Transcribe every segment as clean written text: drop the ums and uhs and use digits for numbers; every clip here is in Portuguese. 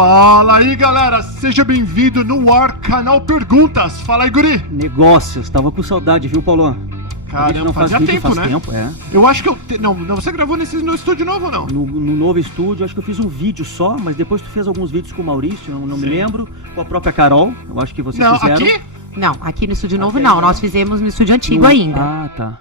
Fala aí, galera, seja bem-vindo no ar, canal Perguntas. Fala aí, guri. Negócios, tava com saudade, viu, Paulão? Caramba, não fazia vídeo, tempo, faz né? Tempo, é. Eu acho que Não, você gravou no estúdio novo ou não? No novo estúdio, acho que eu fiz um vídeo só, mas depois tu fez alguns vídeos com o Maurício, não me lembro, com a própria Carol, eu acho que vocês fizeram. Aqui? Não, aqui no estúdio novo não, nós fizemos no estúdio antigo ainda. Ah, tá.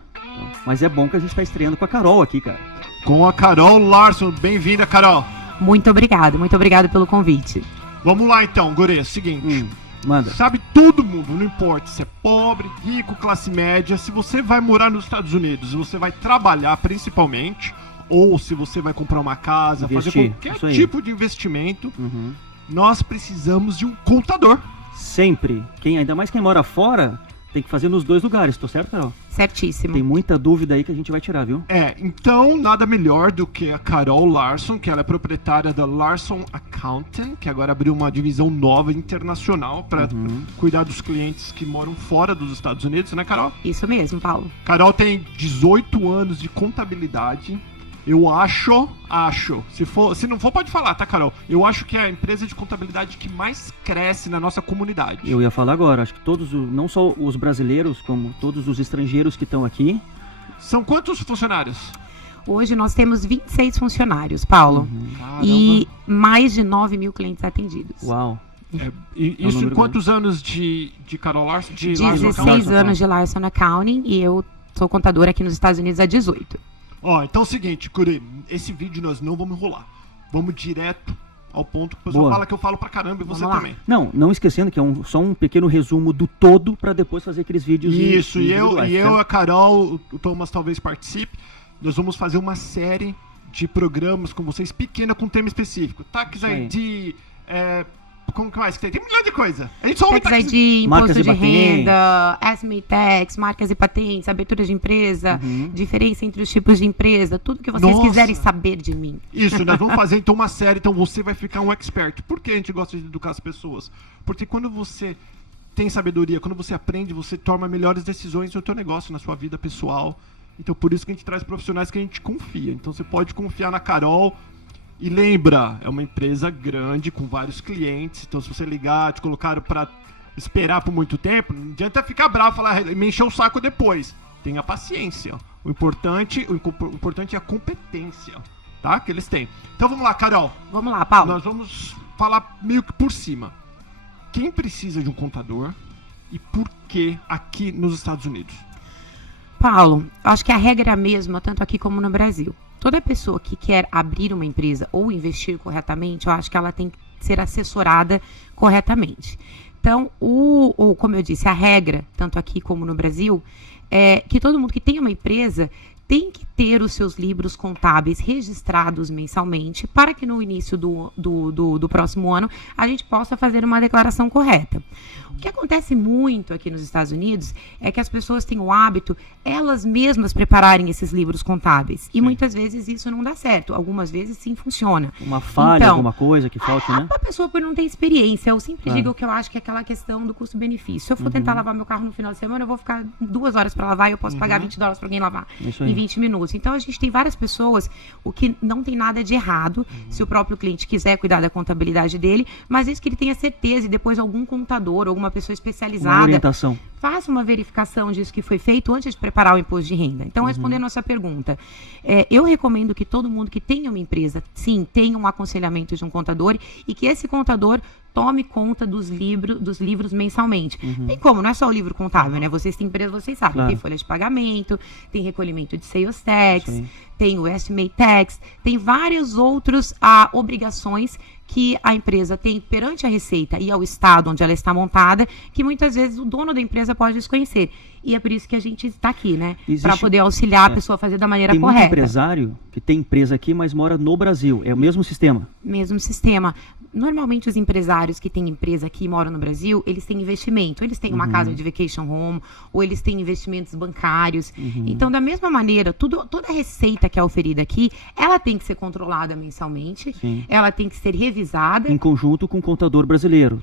Mas é bom que a gente tá estreando com a Carol aqui, cara. Com a Carol Larson, bem-vinda, Carol. Muito obrigado pelo convite. Vamos lá então, guri, é o seguinte... Manda. Sabe, todo mundo, não importa se é pobre, rico, classe média, se você vai morar nos Estados Unidos e você vai trabalhar principalmente, ou se você vai comprar uma casa, Investir, fazer qualquer tipo de investimento, nós precisamos de um contador. Sempre. Ainda mais quem mora fora, tem que fazer nos dois lugares, tô certo, Carol? Certíssimo. Tem muita dúvida aí que a gente vai tirar, viu? Então, nada melhor do que a Carol Larson, que ela é proprietária da Larson Accounting, que agora abriu uma divisão nova internacional para cuidar dos clientes que moram fora dos Estados Unidos, né, Carol? Isso mesmo, Paulo. Carol tem 18 anos de contabilidade. Eu acho, se não for, pode falar, tá, Carol? Eu acho que é a empresa de contabilidade que mais cresce na nossa comunidade. Eu ia falar agora, acho que todos, não só os brasileiros, como todos os estrangeiros que estão aqui. São quantos funcionários? Hoje nós temos 26 funcionários, Paulo, e mais de 9 mil clientes atendidos. Uau! Isso em quantos anos de Carol Larson? 16 anos de Larson Accounting, e eu sou contadora aqui nos Estados Unidos há 18. Então é o seguinte, Curi, esse vídeo nós não vamos enrolar. Vamos direto ao ponto que o pessoal fala que eu falo pra caramba e você também. Não esquecendo que é só um pequeno resumo do todo pra depois fazer aqueles vídeos. Isso, e eu, a Carol, o Thomas talvez participe. Nós vamos fazer uma série de programas com vocês, pequena, com tema específico. Tax ID, como que mais que tem? Tem um milhão de coisa. A gente só ouve Tax ID, imposto de renda, estimate tax, marcas e patentes, abertura de empresa, diferença entre os tipos de empresa, tudo que vocês quiserem saber de mim. Isso, nós vamos fazer então uma série, então você vai ficar um expert. Por que a gente gosta de educar as pessoas? Porque quando você tem sabedoria, quando você aprende, você toma melhores decisões no seu negócio, na sua vida pessoal. Então por isso que a gente traz profissionais que a gente confia. Então você pode confiar na Carol. E lembra, é uma empresa grande, com vários clientes, então se você ligar, te colocaram para esperar por muito tempo, não adianta ficar bravo e falar, me encher o saco depois. Tenha paciência. O importante é a competência, tá? Que eles têm. Então vamos lá, Carol. Vamos lá, Paulo. Nós vamos falar meio que por cima. Quem precisa de um contador e por que aqui nos Estados Unidos? Paulo, acho que a regra é a mesma, tanto aqui como no Brasil. Toda pessoa que quer abrir uma empresa ou investir corretamente, eu acho que ela tem que ser assessorada corretamente. Então, como eu disse, a regra, tanto aqui como no Brasil, é que todo mundo que tem uma empresa tem que ter os seus livros contábeis registrados mensalmente para que no início do próximo ano a gente possa fazer uma declaração correta. O que acontece muito aqui nos Estados Unidos é que as pessoas têm o hábito, elas mesmas prepararem esses livros contábeis. E muitas vezes isso não dá certo. Algumas vezes sim funciona. Uma falha, alguma coisa que falte, né? A pessoa por não ter experiência. Eu sempre digo que eu acho que é aquela questão do custo-benefício. Se eu for tentar lavar meu carro no final de semana, eu vou ficar 2 horas para lavar e eu posso pagar $20 para alguém lavar em 20 minutos. Então a gente tem várias pessoas, o que não tem nada de errado, se o próprio cliente quiser cuidar da contabilidade dele, mas isso que ele tenha certeza e depois algum contador, alguma pessoa especializada, uma orientação, faça uma verificação disso que foi feito antes de preparar o imposto de renda. Então, respondendo a sua pergunta, eu recomendo que todo mundo que tenha uma empresa, sim, tenha um aconselhamento de um contador e que esse contador tome conta dos livros mensalmente. Tem como, não é só o livro contábil, né? Vocês têm empresa, vocês sabem. Tem folha de pagamento, tem recolhimento de sales tax, tem o estimate tax, tem várias outras obrigações que a empresa tem perante a Receita e ao estado onde ela está montada, que muitas vezes o dono da empresa pode desconhecer. E é por isso que a gente está aqui, né? Para poder auxiliar a pessoa a fazer da maneira correta. Tem muito empresário que tem empresa aqui, mas mora no Brasil. É o mesmo sistema? Mesmo sistema. Normalmente os empresários que têm empresa aqui e moram no Brasil, eles têm investimento. Eles têm uma casa de vacation home, ou eles têm investimentos bancários. Então, da mesma maneira, toda a receita que é oferida aqui, ela tem que ser controlada mensalmente. Ela tem que ser revisada. Em conjunto com o contador brasileiro.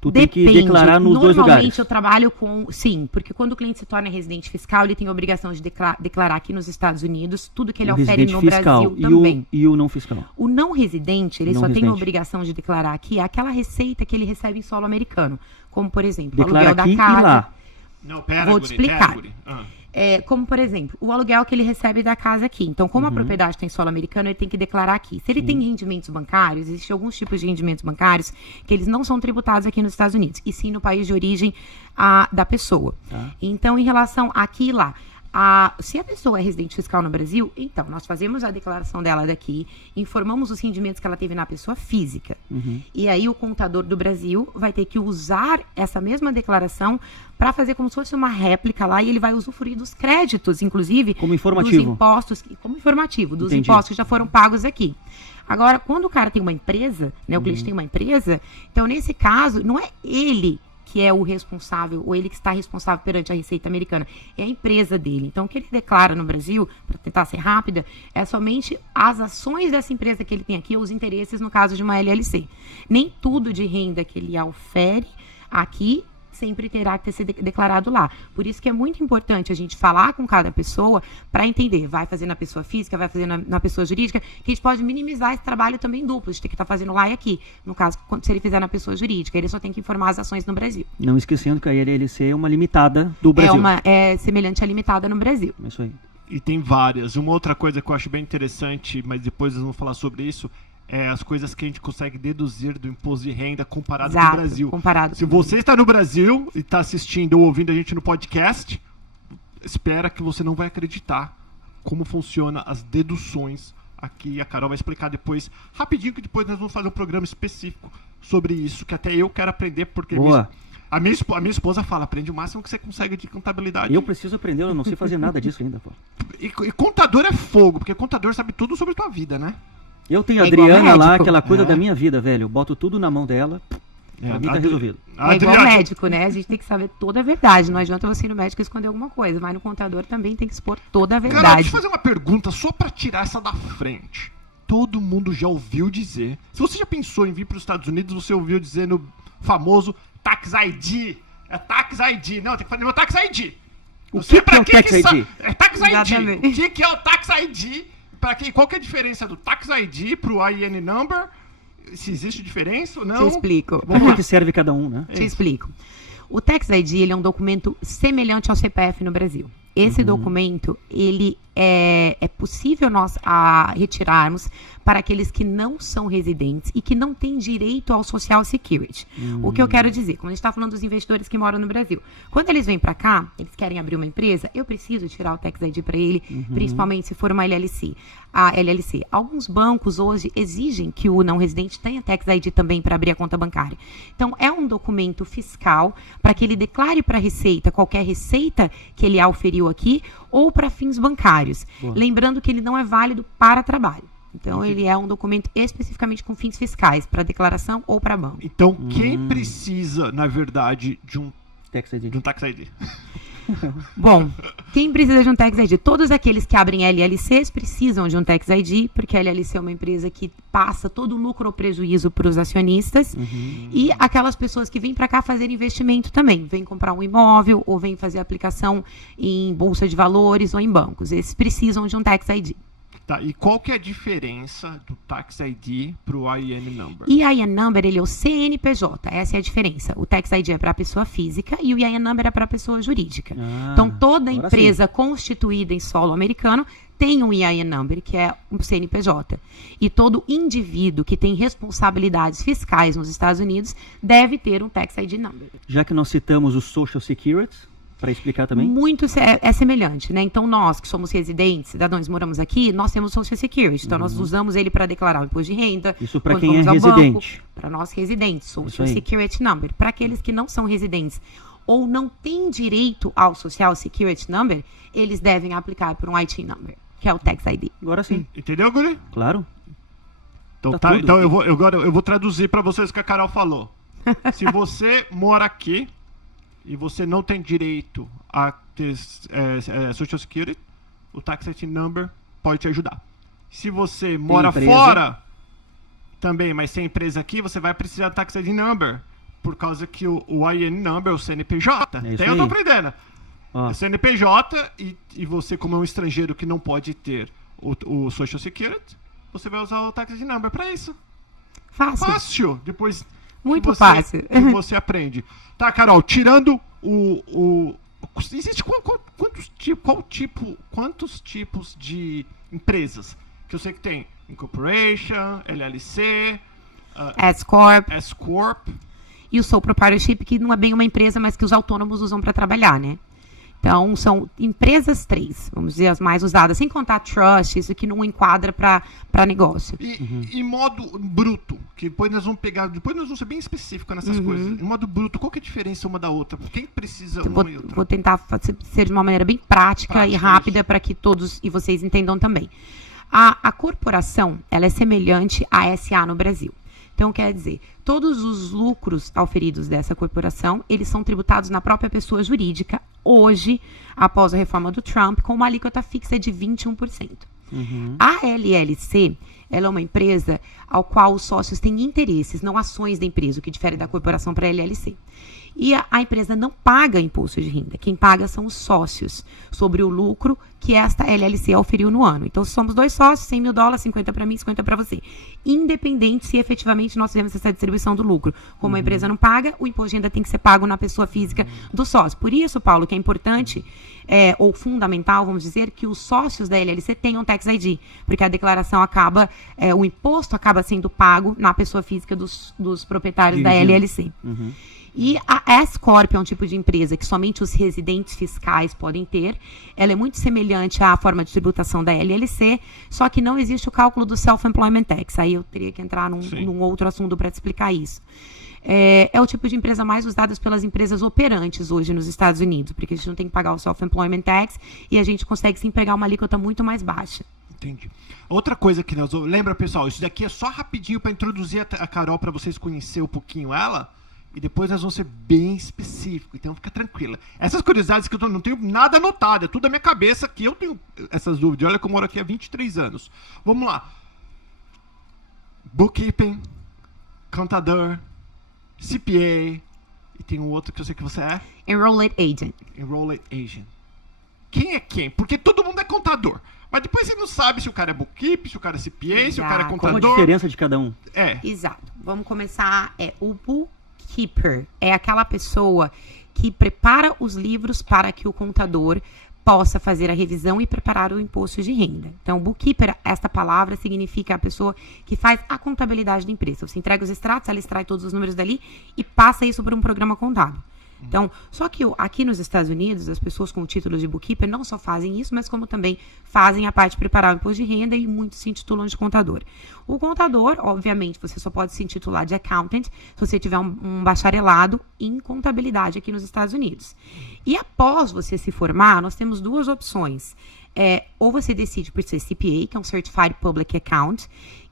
Tu Tu tem que declarar nos dois lugares. Normalmente eu trabalho com... Sim, porque quando o cliente se torna residente fiscal, ele tem a obrigação de declarar aqui nos Estados Unidos tudo que ele oferece no Brasil também. E o não fiscal? O não residente, ele só tem a obrigação de declarar aqui aquela receita que ele recebe em solo americano. Como, por exemplo, o aluguel da casa. E lá. Não, pera, Vou te explicar. Ah. Como, por exemplo, o aluguel que ele recebe da casa aqui. Então, como a propriedade tem solo americano, ele tem que declarar aqui. Se ele tem rendimentos bancários, existem alguns tipos de rendimentos bancários que eles não são tributados aqui nos Estados Unidos, e sim no país de origem da pessoa. Então, em relação aqui e lá, se a pessoa é residente fiscal no Brasil, então, nós fazemos a declaração dela daqui, informamos os rendimentos que ela teve na pessoa física. E aí o contador do Brasil vai ter que usar essa mesma declaração para fazer como se fosse uma réplica lá, e ele vai usufruir dos créditos, inclusive, como informativo. Dos impostos, como informativo, dos impostos que já foram pagos aqui. Agora, quando o cara tem uma empresa, né, o cliente tem uma empresa, então, nesse caso, não é ele que é o responsável, ou ele que está responsável perante a Receita Americana, é a empresa dele. Então, o que ele declara no Brasil, para tentar ser rápida, é somente as ações dessa empresa que ele tem aqui, ou os interesses no caso de uma LLC. Nem tudo de renda que ele ofere aqui sempre terá que ter sido declarado lá. Por isso que é muito importante a gente falar com cada pessoa para entender, vai fazer na pessoa física, vai fazer na pessoa jurídica, que a gente pode minimizar esse trabalho também duplo, de ter que estar fazendo lá e aqui. No caso, se ele fizer na pessoa jurídica, ele só tem que informar as ações no Brasil. Não esquecendo que a LLC é uma limitada do Brasil. É semelhante à limitada no Brasil. É isso aí. E tem várias. Uma outra coisa que eu acho bem interessante, mas depois nós vamos falar sobre isso, é as coisas que a gente consegue deduzir do imposto de renda comparado com o Brasil. Se você está no Brasil e está assistindo ou ouvindo a gente no podcast, espera que você não vai acreditar como funciona as deduções aqui. A Carol vai explicar depois, rapidinho, que depois nós vamos fazer um programa específico sobre isso, que até eu quero aprender, porque a minha esposa fala, aprende o máximo que você consegue de contabilidade. Eu preciso aprender, eu não sei fazer nada disso ainda, pô. E contador é fogo, porque contador sabe tudo sobre a tua vida, né? Eu tenho a Adriana lá, que ela cuida da minha vida, velho. Eu boto tudo na mão dela. Pra mim tá resolvido. É igual médico, né? A gente tem que saber toda a verdade. Não adianta você ir no médico esconder alguma coisa, mas no contador também tem que expor toda a verdade. Cara, deixa eu fazer uma pergunta só pra tirar essa da frente. Todo mundo já ouviu dizer. Se você já pensou em vir para os Estados Unidos, você ouviu dizer no famoso Tax ID. É Tax ID. Não, tem que fazer meu Tax ID. O que é o Tax ID? É Tax ID. O que é o Tax ID? Qual que é a diferença do Tax ID pro IN Number? Se existe diferença ou não? Te explico. Como que serve cada um, né? Te explico. O Tax ID, ele é um documento semelhante ao CPF no Brasil. Esse documento, ele é possível nós retirarmos para aqueles que não são residentes e que não têm direito ao Social Security. O que eu quero dizer, como a gente está falando dos investidores que moram no Brasil, quando eles vêm para cá, eles querem abrir uma empresa, eu preciso tirar o Tax ID para ele, principalmente se for uma LLC. A LLC. Alguns bancos hoje exigem que o não residente tenha Tax ID também para abrir a conta bancária. Então, é um documento fiscal para que ele declare para a Receita qualquer receita que ele auferiu aqui ou para fins bancários. Boa. Lembrando que ele não é válido para trabalho. Então, ele é um documento especificamente com fins fiscais, para declaração ou para banco. Então, quem precisa, na verdade, de um Tax ID? Bom, quem precisa de um Tax ID? Todos aqueles que abrem LLCs precisam de um Tax ID, porque a LLC é uma empresa que passa todo o lucro ou prejuízo para os acionistas. E aquelas pessoas que vêm para cá fazer investimento também. Vêm comprar um imóvel ou vêm fazer aplicação em bolsa de valores ou em bancos. Esses precisam de um Tax ID. Tá, e qual que é a diferença do Tax ID pro IN Number? IN Number, ele é o CNPJ, essa é a diferença. O Tax ID é para a pessoa física e o IN Number é para a pessoa jurídica. Então, toda empresa constituída em solo americano tem um IN Number, que é um CNPJ. E todo indivíduo que tem responsabilidades fiscais nos Estados Unidos deve ter um Tax ID Number. Já que nós citamos o Social Security, para explicar também? Muito é semelhante, né? Então, nós que somos residentes, cidadãos, moramos aqui, nós temos Social Security. Então, nós usamos ele para declarar o imposto de renda. Isso para quem é residente. Para nós residentes, Social Security Number. Para aqueles que não são residentes ou não têm direito ao Social Security Number, eles devem aplicar por um IT Number, que é o Tax ID. Agora sim. Entendeu, Guri? Claro. Então eu vou traduzir para vocês o que a Carol falou. Se você mora aqui e você não tem direito a ter Social Security, o Tax ID Number pode te ajudar. Se você mora fora também, mas tem empresa aqui, você vai precisar do Tax ID Number por causa que o IN number é o CNPJ. É isso Até eu tô aí. aprendendo. Ó. É CNPJ e você, como é um estrangeiro que não pode ter o Social Security, você vai usar o tax number pra isso. Fácil. Fácil. Depois Muito que fácil. que você aprende. Tá, Carol, tirando existe quantos tipos de empresas? Que eu sei que tem Incorporation, LLC, S-Corp S-Corp. e o Sole Proprietorship, que não é bem uma empresa, mas que os autônomos usam para trabalhar, né? Então, são empresas 3, vamos dizer, as mais usadas, sem contar trust, isso que não enquadra para negócio. E modo bruto, que depois nós vamos ser bem específicos nessas coisas. Em modo bruto, qual que é a diferença uma da outra? Quem precisa Então, uma e outra? vou tentar ser de uma maneira bem prática e rápida isso. para que todos e vocês entendam também. A corporação, ela é semelhante à SA no Brasil. Então, quer dizer, todos os lucros auferidos dessa corporação, eles são tributados na própria pessoa jurídica, hoje, após a reforma do Trump, com uma alíquota fixa de 21%. A LLC, ela é uma empresa ao qual os sócios têm interesses, não ações da empresa, o que difere da corporação para a LLC. E a empresa não paga imposto de renda. Quem paga são os sócios sobre o lucro que esta LLC auferiu no ano. Então, se somos 2 sócios, $100 mil, 50 para mim, 50 para você. Independente se efetivamente nós fizemos essa distribuição do lucro. Como a empresa não paga, o imposto de renda tem que ser pago na pessoa física do sócio. Por isso, Paulo, que é importante ou fundamental, vamos dizer, que os sócios da LLC tenham Tax ID. Porque a declaração acaba, o imposto acaba sendo pago na pessoa física dos proprietários da LLC. E a S-Corp é um tipo de empresa que somente os residentes fiscais podem ter. Ela é muito semelhante à forma de tributação da LLC, só que não existe o cálculo do Self-Employment Tax. Aí eu teria que entrar num outro assunto para te explicar isso. É o tipo de empresa mais usada pelas empresas operantes hoje nos Estados Unidos, porque a gente não tem que pagar o Self-Employment Tax e a gente consegue sim pegar uma alíquota muito mais baixa. Entendi. Outra coisa que nós... Lembra, pessoal, isso daqui é só rapidinho para introduzir a Carol, para vocês conhecerem um pouquinho ela. E depois nós vamos ser bem específicos, então fica tranquila. Essas curiosidades que eu não tenho nada anotado, é tudo da minha cabeça, que eu tenho essas dúvidas. Olha que eu moro aqui há 23 anos. Vamos lá. Bookkeeping, contador, CPA, e tem um outro que eu sei que você é. Enrolled Agent. Enrolled Agent. Quem é quem? Porque todo mundo é contador. Mas depois você não sabe se o cara é bookkeeping, se o cara é CPA, se o cara é Exato. Qual a contador. diferença de cada um? Exato. Vamos começar. O bookkeeper é aquela pessoa que prepara os livros para que o contador possa fazer a revisão e preparar o imposto de renda. Então, bookkeeper, esta palavra significa a pessoa que faz a contabilidade da empresa. Você entrega os extratos, ela extrai todos os números dali e passa isso para um programa contábil. Então, só que aqui nos Estados Unidos, as pessoas com o título de bookkeeper não só fazem isso, mas como também fazem a parte de preparar o imposto de renda e muitos se intitulam de contador. O contador, obviamente, você só pode se intitular de accountant se você tiver um bacharelado em contabilidade aqui nos Estados Unidos. E após você se formar, nós temos 2 opções. Ou você decide por ser CPA, que é um Certified Public Account,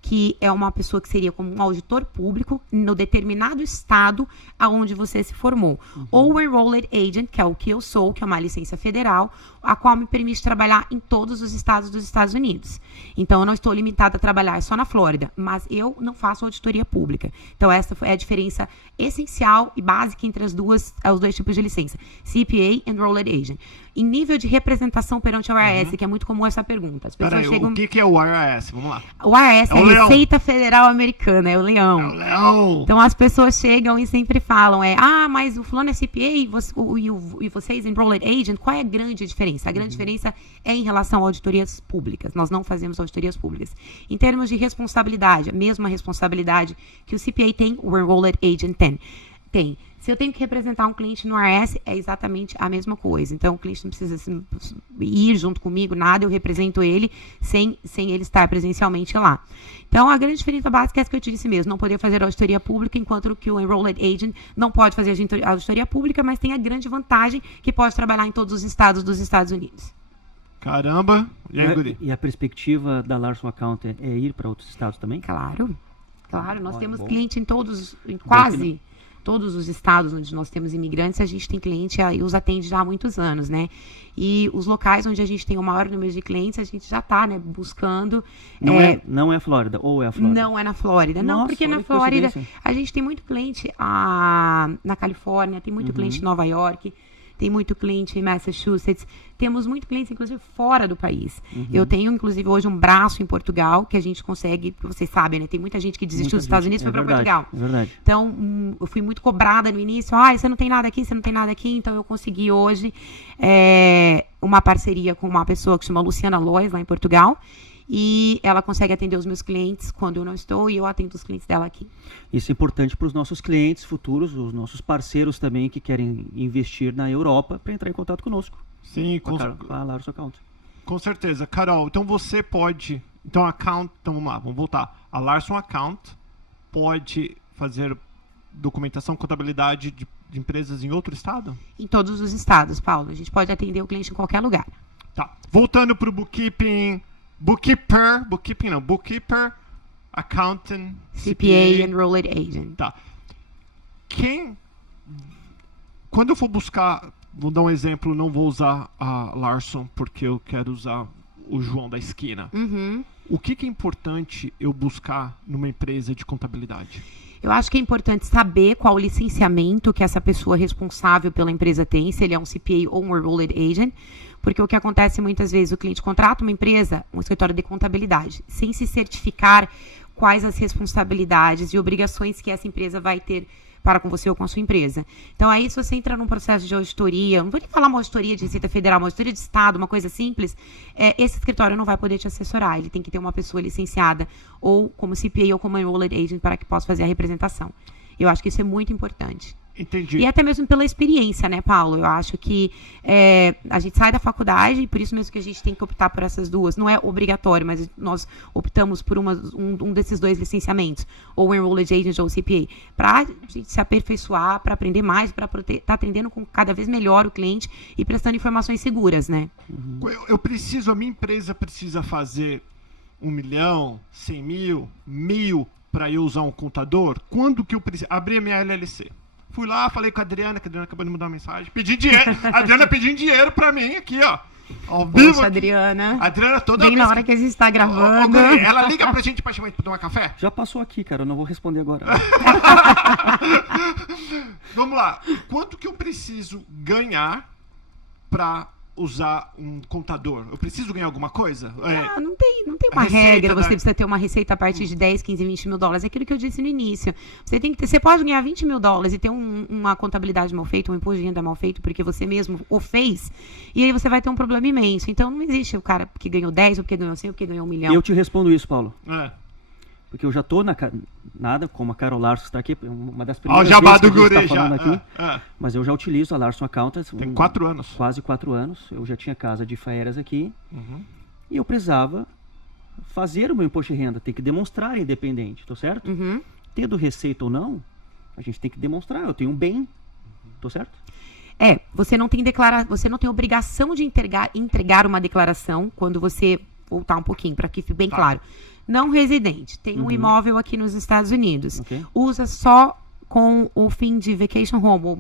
que é uma pessoa que seria como um auditor público no determinado estado aonde você se formou. Ou o Enrolled Agent, que é o que eu sou, que é uma licença federal, a qual me permite trabalhar em todos os estados dos Estados Unidos. Então, eu não estou limitada a trabalhar só na Flórida, mas eu não faço auditoria pública. Então, essa é a diferença essencial e básica entre os dois tipos de licença, CPA e Enrolled Agent. Em nível de representação perante o IRS, que é muito comum essa pergunta. As pessoas chegam... o que é o IRS? Vamos lá. O IRS é a leão. Receita Federal Americana, é o leão. É o leão. Então as pessoas chegam e sempre falam, mas o fulano é CPA e vocês Enrolled Agent, qual é a grande diferença? A grande diferença é em relação a auditorias públicas. Nós não fazemos auditorias públicas. Em termos de responsabilidade, a mesma responsabilidade que o CPA tem, o Enrolled Agent tem. Se eu tenho que representar um cliente no IRS, é exatamente a mesma coisa. Então, o cliente não precisa ir junto comigo, nada, eu represento ele sem ele estar presencialmente lá. Então, a grande diferença básica é essa que eu te disse mesmo, não poder fazer auditoria pública, enquanto que o Enrolled Agent não pode fazer auditoria pública, mas tem a grande vantagem que pode trabalhar em todos os estados dos Estados Unidos. Caramba. E aí, Guri? E a perspectiva da Larson Account é ir para outros estados também? Claro, nós temos bom. cliente em todos, em quase todos os estados onde nós temos imigrantes, a gente tem cliente e os atende já há muitos anos, né? E os locais onde a gente tem o maior número de clientes, a gente já está, né, buscando. Não é a Flórida, ou é a Flórida? Não é na Flórida. Não, Nossa, porque na que Flórida coincidência. a gente tem muito cliente na Califórnia, tem muito cliente em Nova York, tem muito cliente em Massachusetts, temos muito clientes, inclusive, fora do país. Eu tenho, inclusive, hoje um braço em Portugal, que a gente consegue, porque vocês sabem, né? Tem muita gente que desistiu dos Estados Unidos e foi para Portugal. É verdade. Então, eu fui muito cobrada no início. Você não tem nada aqui, você não tem nada aqui. Então, eu consegui hoje uma parceria com uma pessoa que se chama Luciana Lois, lá em Portugal. E ela consegue atender os meus clientes quando eu não estou e eu atendo os clientes dela aqui. Isso é importante para os nossos clientes futuros, os nossos parceiros também que querem investir na Europa, para entrar em contato conosco. Sim, Com a Larson Account. com certeza. Carol, então você pode... Então, vamos lá, vamos voltar. A Larson Account pode fazer documentação, contabilidade de empresas em outro estado? Em todos os estados, Paulo. A gente pode atender o cliente em qualquer lugar. Tá. Voltando para o bookkeeping, bookkeeper, accountant, CPA, Enrolled Agent. Tá. Quando eu for buscar, vou dar um exemplo, não vou usar a Larson porque eu quero usar o João da esquina. O que é importante eu buscar numa empresa de contabilidade? Eu acho que é importante saber qual o licenciamento que essa pessoa responsável pela empresa tem, se ele é um CPA ou um Enrolled Agent, porque o que acontece muitas vezes, o cliente contrata uma empresa, um escritório de contabilidade, sem se certificar quais as responsabilidades e obrigações que essa empresa vai ter para com você ou com a sua empresa. Então, aí, se você entra num processo de auditoria, não vou nem falar uma auditoria de Receita Federal, uma auditoria de Estado, uma coisa simples, esse escritório não vai poder te assessorar. Ele tem que ter uma pessoa licenciada, ou como CPA ou como Enrolled Agent, para que possa fazer a representação. Eu acho que isso é muito importante. Entendi. E até mesmo pela experiência, né, Paulo? Eu acho que a gente sai da faculdade, e por isso mesmo que a gente tem que optar por essas duas. Não é obrigatório, mas nós optamos por um desses dois licenciamentos, ou o Enrolled Agent ou o CPA, para a gente se aperfeiçoar, para aprender mais, para estar atendendo com cada vez melhor o cliente e prestando informações seguras, né? A minha empresa precisa fazer 1 milhão, 100 mil, 1.000 para eu usar um contador? Quando que eu preciso? Abrir a minha LLC. Fui lá, falei com a Adriana, que a Adriana acabou de mandar uma mensagem. Pedi dinheiro. A Adriana pedindo dinheiro pra mim aqui, ó. Ao vivo. Poxa, Adriana. Adriana toda Bem vez na hora que a gente está gravando. Guri, ela liga pra gente pra chamar pra tomar café? Já passou aqui, cara, eu não vou responder agora. Vamos lá. Quanto que eu preciso ganhar pra usar um contador? Eu preciso ganhar alguma coisa? Não tem uma regra, você precisa ter uma receita a partir de 10, 15, 20 mil dólares. É aquilo que eu disse no início. Você pode ganhar 20 mil dólares e ter uma contabilidade mal feita, um imposto de renda mal feito, porque você mesmo o fez, e aí você vai ter um problema imenso. Então não existe o cara que ganhou 10, ou porque ganhou 100, ou porque ganhou 1 milhão. Eu te respondo isso, Paulo. É. Porque eu já tô nada, como a Carol Larson está aqui, uma das primeiras Ó, o jabá vezes que do a gente guri, está falando já. aqui. Mas eu já utilizo a Larson Account. Tem 4 anos. Quase 4 anos. Eu já tinha casa de férias aqui. E eu precisava fazer o meu imposto de renda, tem que demonstrar independente, tô certo? Tendo receita ou não, a gente tem que demonstrar, eu tenho um bem, tô certo? Você não tem obrigação de entregar uma declaração quando você voltar um pouquinho, para que fique bem claro. Não residente, tem um imóvel aqui nos Estados Unidos. Usa só com o fim de vacation home,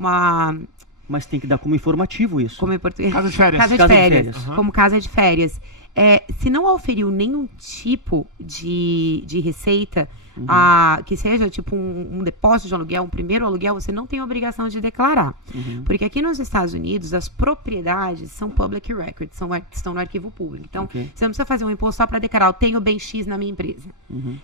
Mas tem que dar como informativo isso. Como em português? Casa de férias. Casa de férias. Como casa de férias. Se não auferiu nenhum tipo de receita, que seja tipo um depósito de aluguel, um primeiro aluguel, você não tem obrigação de declarar. Porque aqui nos Estados Unidos, as propriedades são public records, estão no arquivo público. Então, você não precisa fazer um imposto só para declarar, eu tenho bem X na minha empresa.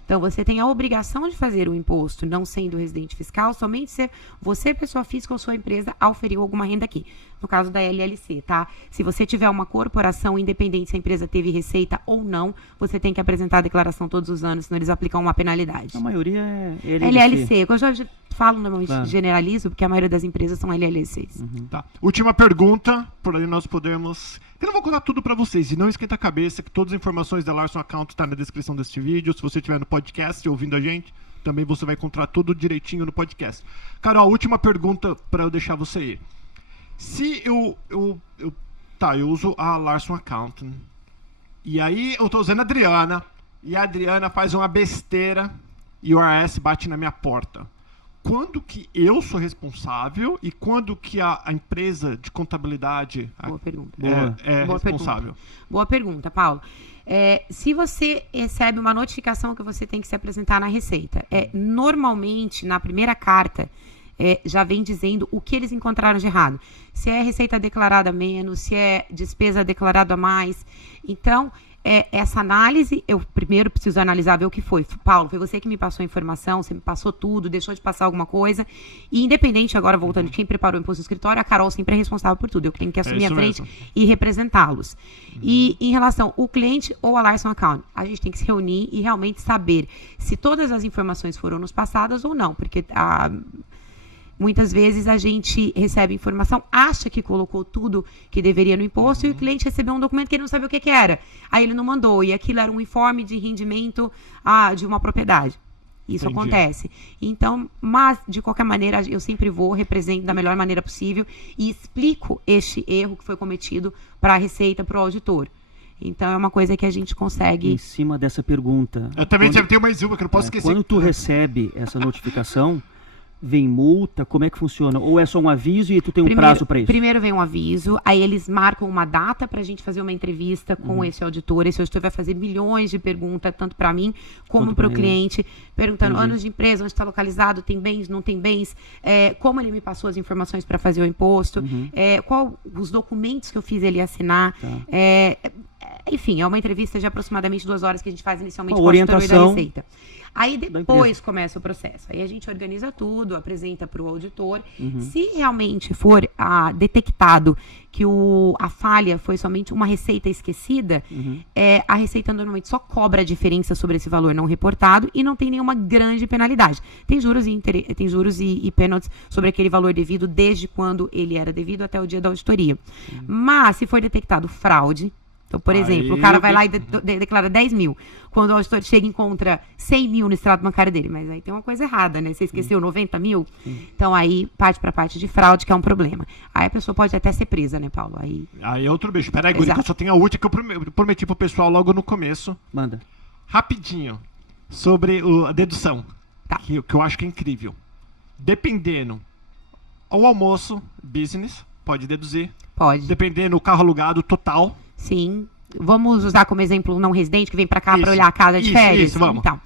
Então, você tem a obrigação de fazer o imposto, não sendo residente fiscal, somente se você, pessoa física ou sua empresa, auferiu alguma renda aqui. No caso da LLC, tá? Se você tiver uma corporação, independente se a empresa teve receita ou não, você tem que apresentar a declaração todos os anos, senão eles aplicam uma penalidade. A maioria é LLC. Eu já falo, normalmente generalizo, porque a maioria das empresas são LLCs. Tá. Última pergunta, por aí nós podemos... Eu não vou contar tudo pra vocês, e não esquenta a cabeça que todas as informações da Larson Account tá na descrição deste vídeo. Se você estiver no podcast ouvindo a gente, também você vai encontrar tudo direitinho no podcast. Carol, última pergunta pra eu deixar você ir. Se eu uso a Larson Account, e aí eu tô usando a Adriana, e a Adriana faz uma besteira e o IRS bate na minha porta. quando que eu sou responsável e quando que a empresa de contabilidade Boa pergunta. é Boa responsável? Pergunta. Boa pergunta, Paulo. Se você recebe uma notificação que você tem que se apresentar na Receita, normalmente, na primeira carta, já vem dizendo o que eles encontraram de errado. Se é receita declarada a menos, se é despesa declarada a mais. Então, essa análise, eu primeiro preciso analisar, ver o que foi. Paulo, foi você que me passou a informação, você me passou tudo, deixou de passar alguma coisa. E independente, agora voltando, quem preparou o imposto do escritório, a Carol sempre é responsável por tudo. Eu tenho que assumir a frente e representá-los. E em relação ao cliente ou a Larson Account, a gente tem que se reunir e realmente saber se todas as informações foram nos passadas ou não. Porque muitas vezes a gente recebe informação, acha que colocou tudo que deveria no imposto e o cliente recebeu um documento que ele não sabia o que era. Aí ele não mandou e aquilo era um informe de rendimento de uma propriedade. Isso acontece. Então, mas, de qualquer maneira, eu sempre represento da melhor maneira possível e explico este erro que foi cometido para a Receita, para o auditor. Então, é uma coisa que a gente consegue... Em cima dessa pergunta... Eu também tenho mais uma que eu não posso esquecer. Quando tu recebe essa notificação... Vem multa? Como é que funciona? Ou é só um aviso e tu tem um prazo para isso? Primeiro vem um aviso, aí eles marcam uma data para a gente fazer uma entrevista com esse auditor. Esse auditor vai fazer milhões de perguntas, tanto para mim como para o cliente, perguntando anos de empresa, onde está localizado, tem bens, não tem bens, como ele me passou as informações para fazer o imposto, qual os documentos que eu fiz ele assinar. Enfim, é uma entrevista de aproximadamente 2 horas que a gente faz inicialmente com o auditor da Receita. Aí depois começa o processo. Aí a gente organiza tudo, apresenta para o auditor. Se realmente for detectado que a falha foi somente uma receita esquecida, a Receita normalmente só cobra a diferença sobre esse valor não reportado e não tem nenhuma grande penalidade. Tem juros e pênaltis sobre aquele valor devido desde quando ele era devido até o dia da auditoria. Mas se for detectado fraude, então, por exemplo, o cara vai lá e declara 10 mil. Quando o auditor chega e encontra 100 mil no extrato bancário dele. Mas aí tem uma coisa errada, né? Você esqueceu 90 mil? Então, aí parte para a parte de fraude, que é um problema. Aí a pessoa pode até ser presa, né, Paulo? Aí é outro beijo. Peraí, Guri, que eu só tenho a última que eu prometi pro pessoal logo no começo. Manda. Rapidinho. Sobre a dedução. Que eu acho que é incrível. Dependendo ao almoço, business, pode deduzir. Pode. Dependendo do carro alugado, total. Sim. Vamos usar como exemplo um não residente que vem para cá para olhar a casa de férias. Isso, vamos. Então,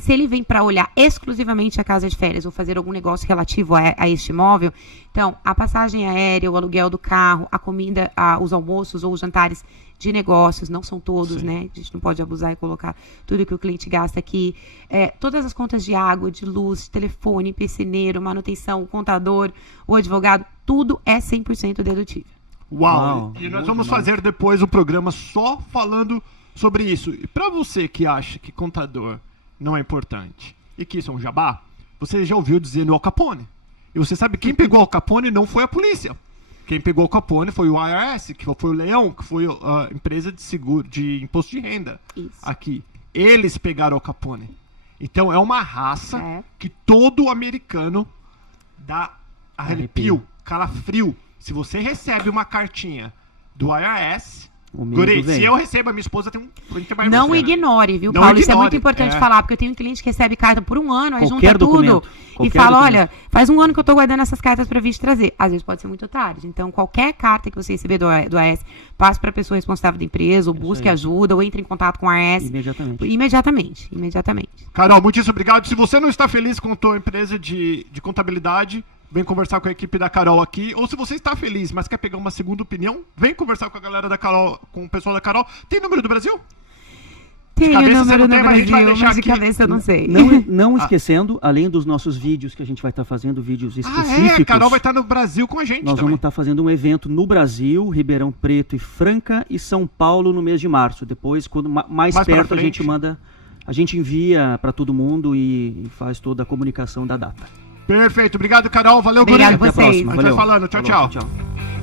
se ele vem para olhar exclusivamente a casa de férias ou fazer algum negócio relativo a este imóvel, então, a passagem aérea, o aluguel do carro, a comida, os almoços ou os jantares de negócios, não são todos, né? A gente não pode abusar e colocar tudo que o cliente gasta aqui. Todas as contas de água, de luz, de telefone, piscineiro, manutenção, o contador, o advogado, tudo é 100% dedutível. Uau! E nós vamos fazer depois um programa só falando sobre isso. E para você que acha que contador não é importante e que isso é um jabá, você já ouviu dizer no Al Capone. E você sabe quem pegou o Al Capone não foi a polícia. Quem pegou o Al Capone foi o IRS, que foi o Leão, que foi a empresa de seguro, de imposto de renda. Isso. Aqui. Eles pegaram o Al Capone. Então é uma raça que todo americano dá arrepio, calafrio. Se você recebe uma cartinha do IRS, Guri, se eu recebo, a minha esposa tem mais Não você, ignore, viu, não Paulo? ignore, isso é muito importante falar, porque eu tenho um cliente que recebe carta por um ano, aí qualquer junta tudo e fala, documento. olha, faz um ano que eu tô guardando essas cartas para vir te trazer. Às vezes pode ser muito tarde. Então, qualquer carta que você receber do AS, passe para a pessoa responsável da empresa, ou busque ajuda, ou entre em contato com a AS. Imediatamente. Carol, muitíssimo obrigado. Se você não está feliz com a tua empresa de contabilidade, vem conversar com a equipe da Carol aqui. Ou se você está feliz, mas quer pegar uma segunda opinião, vem conversar com a galera da Carol, com o pessoal da Carol. Tem número do Brasil? Tem o número do Brasil, mas de aqui. cabeça eu não sei. Não esquecendo, além dos nossos vídeos, que a gente vai estar fazendo vídeos específicos. A Carol vai estar no Brasil com a gente Nós vamos estar fazendo um evento no Brasil, Ribeirão Preto e Franca, e São Paulo no mês de março. Depois, quando mais perto, a gente envia para todo mundo e faz toda a comunicação da data. Perfeito. Obrigado, Carol. Valeu, Guri. Obrigado a Até a vocês. próxima. A gente vai falando. Falou, tchau.